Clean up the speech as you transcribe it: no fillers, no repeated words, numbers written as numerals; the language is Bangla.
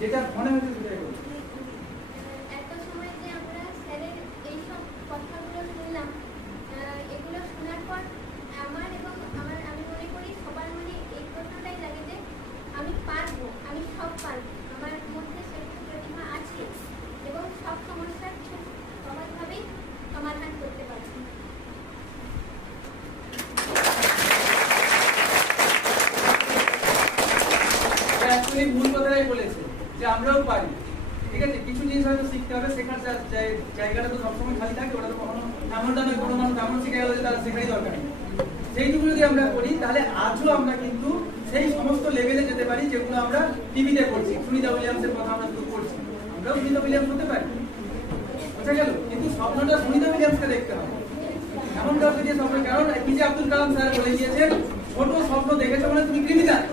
যেটা মনে হচ্ছে সেটাই বলুন। একটা সময় যে আমরা স্যারের এইসব কথাগুলো শুনলাম, এগুলো শোনার পর আমার এবং আমি মনে করি সবার মনে এই প্রশ্নটাই লাগে যে আমি পারবো, আমি সব পারবো, আমার মধ্যে সেরকম প্রতিভা আছে এবং সব সমস্যার খুব সহজভাবেই সমাধান করতে পারছি। মূল কথাটাই বলেছে যে আমরাও পারি, ঠিক আছে। কিছু জিনিস হয়তো শিখতে হবে, শেখার জায়গাটা তো সবসময় খালি থাকে, ওটা তো কখনো এমনটা নয় কোনো মানুষ এমন শিখে গেল যে তার শেখারই দরকার নেই। সেইটুকু যদি আমরা করি তাহলে আজও আমরা কিন্তু সেই সমস্ত লেভেলে যেতে পারি যেগুলো আমরা টিভিতে পড়ছি। সুনিতা উইলিয়ামসের কথা আমরা শুরু করছি, আমরাও সুনিতা উইলিয়ামস হতে পারি, বোঝা গেল। কিন্তু স্বপ্নটা সুনিতা উইলিয়ামসকে দেখতে হবে, এমন কাউকে দিয়ে স্বপ্ন। কারণ এপিজে আব্দুল কালাম স্যার বলে দিয়েছেন, ছোট স্বপ্ন দেখেছো মানে তুমি ক্রিমিনাল।